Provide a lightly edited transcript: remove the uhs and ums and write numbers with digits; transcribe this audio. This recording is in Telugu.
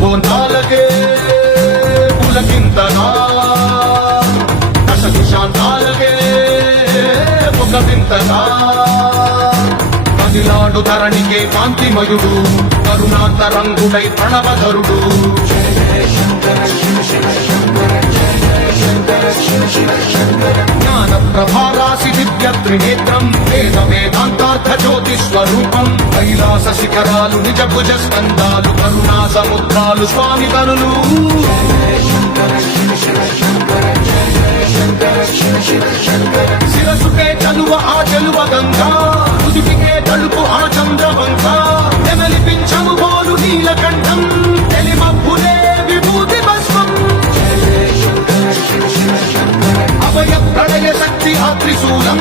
భోంతాలకే పులకింతగా దశ దిశాంతాలకే ఒక వింతగా కదిలాడు ధరణికే కాంతిమయుడు కరుణాంతరంగుడై ప్రణవధరుడు జ్ఞాన ప్రభారాసి దివ్య త్రినేత్రం వేద వేదాంతార్థ జ్యోతిస్వరూపం కైలాస శిఖరాలు నిజ భుజ స్కందాలు కరుణా సముద్రాలు స్వామి కనులు శిరసుకే చలువ ఆ చెలువ గంగా ఉదిటికే తలుపు ఆ చంద్రవంక నెమలిపించము బోలు నీలకంఠం తెలిమబ్బులే విభూతి భస్మం అభయ ప్రళయ శక్తి ఆ త్రిశూలం